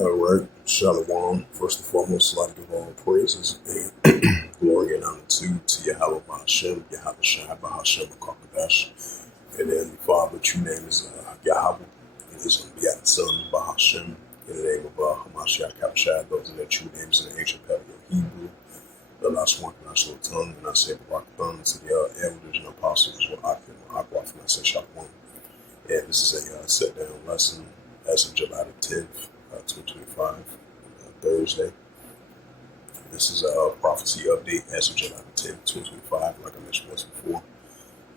All right, Shalom. First and foremost, I'd like to give all praises and glory and honor to Yahweh Bahashem, Yahweh Shai Bahashem, Kakadash. And then the Father, true name is Yahweh. And His going to be at the Son, Bahashem. In the name of Hamashiach Kabashai, those are their true names in the ancient Paleo Hebrew. The last one, and I slow tongue, and I say Barak Thumb to the elders and apostles, what I can, I say Shalom. And this is a sit-down lesson as of July the 10th, 2025, Thursday. This is a prophecy update as of July the 10th, 2025, like I mentioned once before.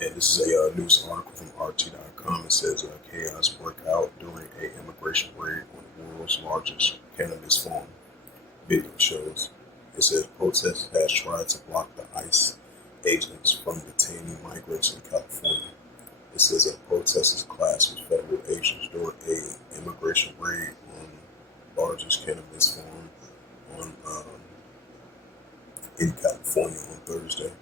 And this is a news article from RT.com. It says chaos broke out during an immigration raid on the world's largest cannabis farm. Video shows. It says protesters has tried to block the ICE agents from detaining migrants in California. It says that protesters clashed with federal agents during a immigration raid on largest cannabis farm in California on Thursday.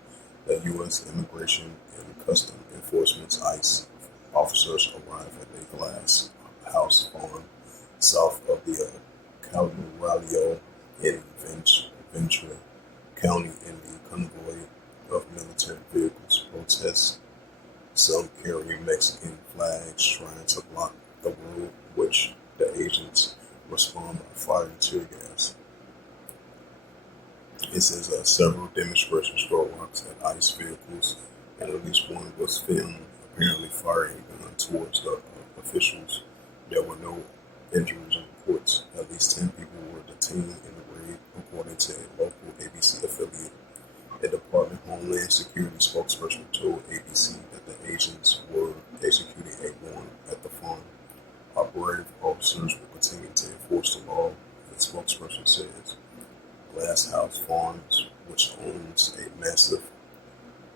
The U.S. Immigration and Customs Enforcement's ICE officers arrived at a glass house farm south of the Calvario in Ventura County in the convoy of military vehicles. Protests, some carrying Mexican flags, trying to block the road, which the agents respond by firing tear gas. It says several demonstrations throw rocks at ICE vehicles, and at least one was filmed apparently firing a gun towards the officials. There were no injuries or reports. At least 10 people were detained in the raid, according to a local ABC affiliate. A Department of Homeland Security spokesperson told ABC that the agents were executing a warrant at the farm. Operative officers will continue to enforce the law, the spokesperson says. Glass House Farms, which owns a massive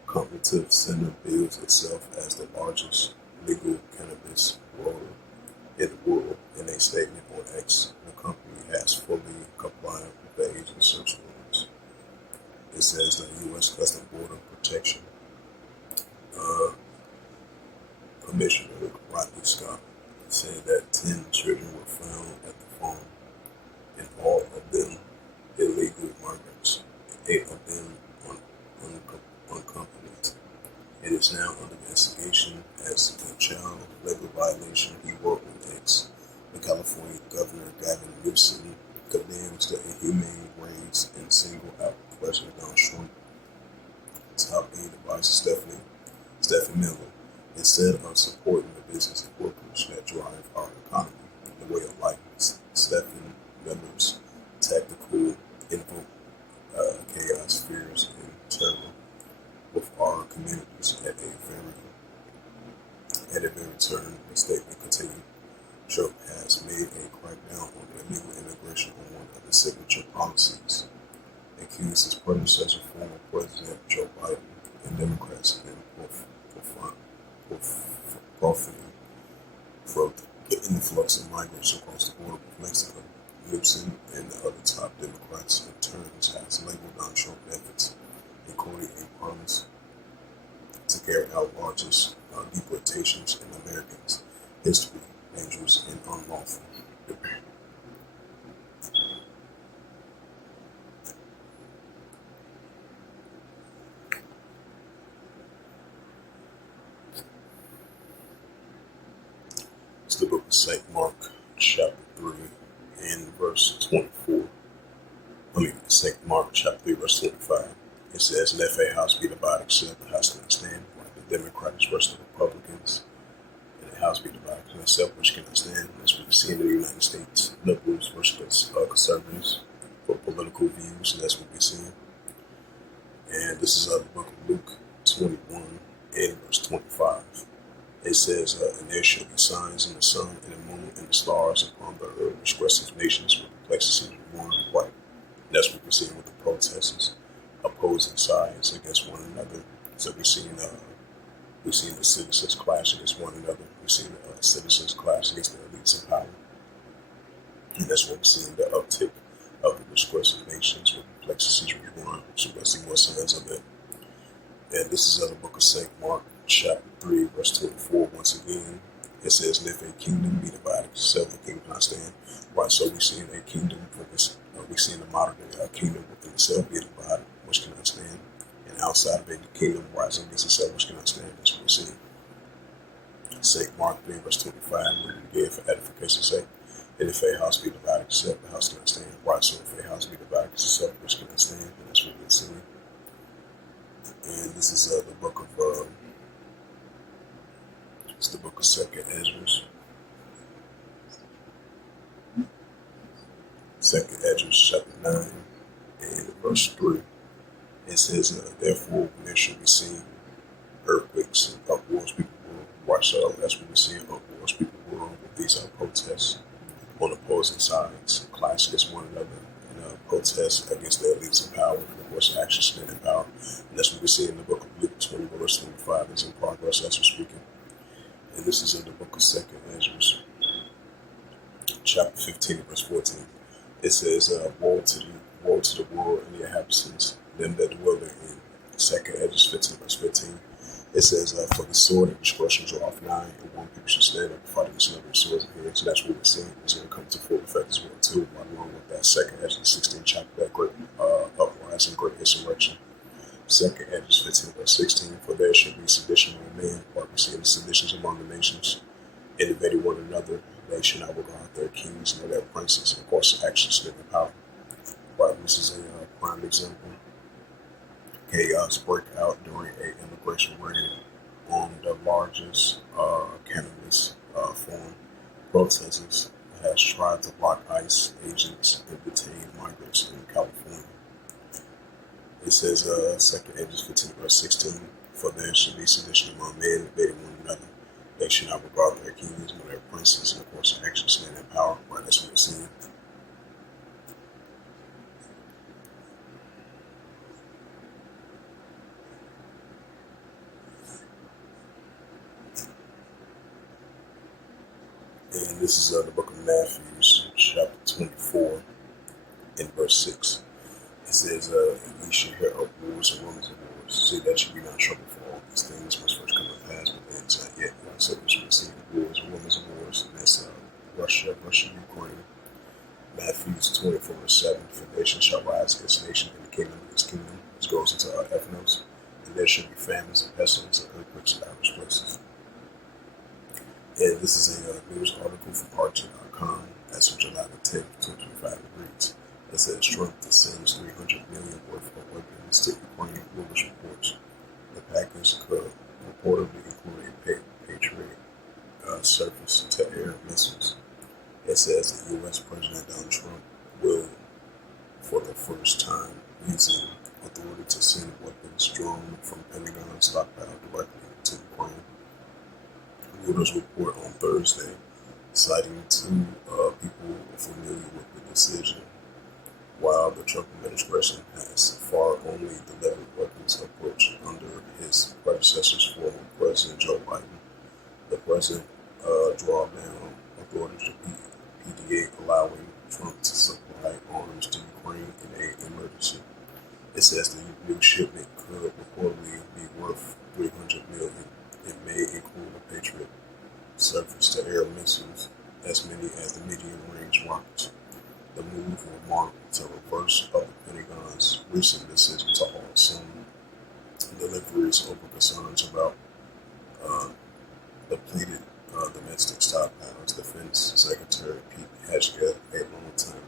competitive center, bills itself as the largest legal cannabis grower in the world. In a statement on X, the company has fully complied with the agent's search warrants. It says the U.S. Customs Border Protection Commissioner Rodney Scott said that 10 children were found at the farm, and all of them illegal migrants, 8 of them unaccompanied. It is now under investigation as a child labor violation, he wrote on X. The California Governor Gavin Newsom condemns the inhumane raids and singled out President Donald Trump. Top aide advisor Stephanie Miller, instead of supporting the business and workers that drive our economy, the way of life. Stephanie Miller's tactical invoke chaos, fears, and terror with our communities at a very turn. The statement continued. Trump has made a crackdown on illegal immigration on one of the signature policies, accused his predecessor, former President Joe Biden, and Democrats in profiting from the influx of migrants across the border with Mexico. Newsom and the other top Democrats in turns has labeled Donald Trump's efforts, including a promise to carry out largest deportations in Americans' history, dangerous and unlawful. It's the book of St. Mark, chapter 3, and verse 24. St. Mark, chapter 3, verse 25. It says, and if a house be divided, except the house cannot stand, like the Democrats versus the Republicans, and the house be divided against itself, which cannot stand. That's what we see in the United States. Liberals versus conservatives for political views, and that's what we see. And this is the book of Luke 21 and verse 25. It says, and there shall be signs in the sun, and the moon, and the stars upon the earth, which aggressive nations will perplex and warn white. And that's what we're seeing with the protesters opposing sides against one another. So we've seen the citizens clash against one another. We've seen the citizens clash against the elites in power. And that's what we're seeing, the uptick of the disgressive nations with perplexities reborn. So we'll see more signs of it. And this is the book of St. Mark, chapter 3, verse 24. Once again, it says, and if a kingdom be divided, 7 kingdoms cannot stand. Right, so we see a kingdom for this. We see in the modern day kingdom within itself being divided, which cannot stand, and outside of it, the kingdom rising against itself, which cannot stand. That's what we see. St. Mark 3, verse 25, reading again for edification's sake. And if a house be divided itself, the house cannot stand. Right, so if a house be divided against itself, which cannot stand, and that's what we see. And this is the book of it's the book of Second Ezra. Second Ezra chapter 9 and verse 3. It says, therefore, when there shall be seen earthquakes and uproars, people will watch out. That's what we see in uproars, people will. These are protests on opposing sides, clash against one another, and protests against the elites in power, and of course, actually stand in power. And that's what we see in the book of Luke 20, verse 25. It's in progress as we're speaking. And this is in the book of Second Ezra, chapter 15, verse 14. It says, woe to the world and the inhabitants, them that dwell therein. Second Ezra 15, verse 15. It says, for the sword and destruction draw off nigh, and one people should stand up and fight against another with swords in hand. So that's what we're seeing is going to come to full effect as well, too, along with that Second Ezra 16 chapter, that great uprising, great insurrection. Second Ezra 15, verse 16. For there shall be sedition among men, or we see the seditions among the nations, invading one another. They should not regard their kings nor their princes, and of course, actually stand in power. Right, this is a prime example. Chaos break out during an immigration raid on the largest cannabis farm. Protesters has tried to block ICE agents and detain migrants in California. It says, Second Ezra 15, verse 16, for there should be sedition among men invading one another. They should not regard their kings nor their princes, and of course, actually stand in power. Right, that's what we're seeing. And this is the book of Matthew, chapter 24, and verse 6. It says, you should hear of wars and rumors of wars. See that you be not troubled for all these things must first come to pass, but then it's not yet. So we see wars and rumors of wars, and that's Russia, Ukraine. Matthew 24, verse 7. For nation shall rise against nation, and the kingdom against kingdom. This goes into Ephesus. And there should be famines and pestilence and earthquakes in diverse places. And this is a news article from Archer.com as of July the 10th, 2025. It reads, it says Trump sends $300 million worth of weapons to Ukraine, British reports. The package could reportedly include a Patriot surface-to-air missiles. It says that U.S. President Donald Trump will, for the first time, using authority to send weapons drawn from Pentagon stockpile directly to Ukraine. Reuters report on Thursday, citing two people familiar with the decision. While the Trump administration has far only delivered weapons approach under his predecessor's former President Joe Biden, the president draw down authorities to PDA, allowing Trump to supply arms to Ukraine in an emergency. It says the new shipment could reportedly be worth $300 million. It may include a Patriot surface-to-air missiles, as many as the medium-range rockets. The move will mark the reverse of the Pentagon's recent decision to halt some deliveries over concerns about depleted domestic stockpiles. Defense Secretary Pete Hegseth, a long-time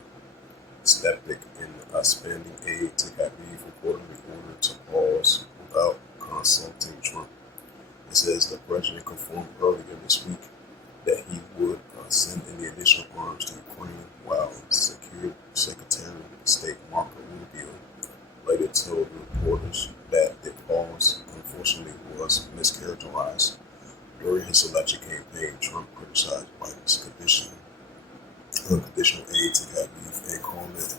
skeptic in expanding aid to Kyiv, reportedly ordered to pause without consulting Trump. It says the president confirmed earlier this week that he would send any additional arms to Ukraine, while Secretary of State Marco Rubio later told reporters that the pause, unfortunately, was mischaracterized. During his election campaign, Trump criticized Biden's unconditional aid to Kyiv and called it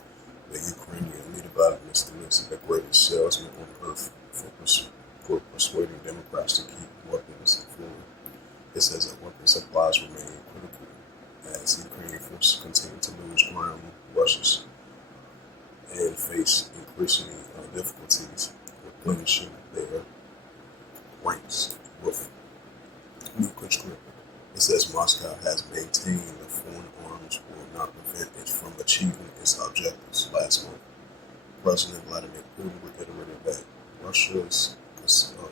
the Ukrainian leader Vladimir Zelensky the greatest salesman on earth for persuading Democrats to keep weapons flowing. It says that weapon supplies remain critical as Ukrainian forces continue to lose ground in Russia's and face increasing difficulties replenishing their ranks with new conscripts. It says Moscow has maintained that foreign arms will not prevent last month. President Vladimir Putin reiterated that Russia's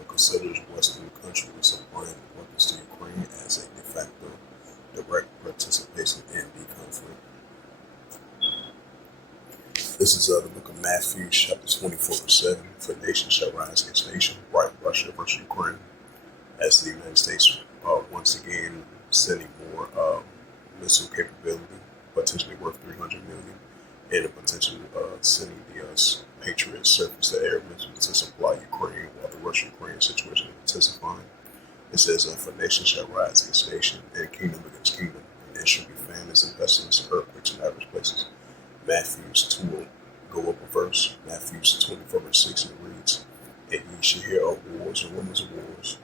considers Western countries supplying weapons to Ukraine as a de facto direct participation in the conflict. This is the book of Matthew, chapter 24, verse 7. For nation shall rise against nation, right? Russia versus Ukraine. As the United States once again sending more missile capability, potentially worth $300 million, and potentially sending the Patriot surface-to-air missiles to supply Ukraine while the Russia-Ukraine situation is intensifying. It says, for nation shall rise against nation, and kingdom against kingdom, and there shall be famines and pestilence, earthquakes in diverse places. Matthew's 2 will go up a verse. Matthew's 24 verse 6, and it reads, and ye shall hear of wars and rumors of wars.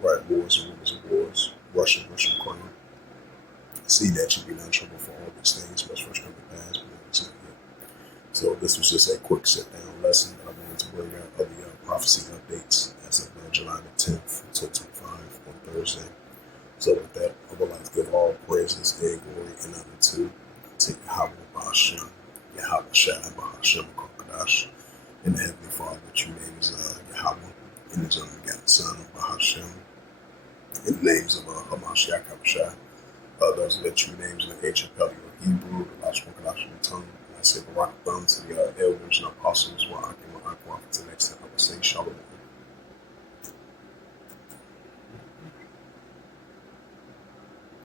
Right, wars and rumors of wars. Russia versus Ukraine. See that you be not in trouble for all these things must first come to pass, but it's not yet. So this was just a quick sit-down lesson that I wanted to bring out of the prophecy updates as of July the 10th, 2025 on Thursday. So with that, I would like to give all praises and glory and honor to Yahweh Ba'ashem, Yahweh Shai Ba'ashem Kokadash, and the Heavenly Father, that your name is Yahweh, and his only begotten Son of Ba'ashem, in the names of Hamashiach Habashai. Those are the true names in the ancient Paleo Hebrew, the last Kokadash in the tongue. And I say Barak Thumb to the elders and apostles, where I can to the next step. I would say Shalom.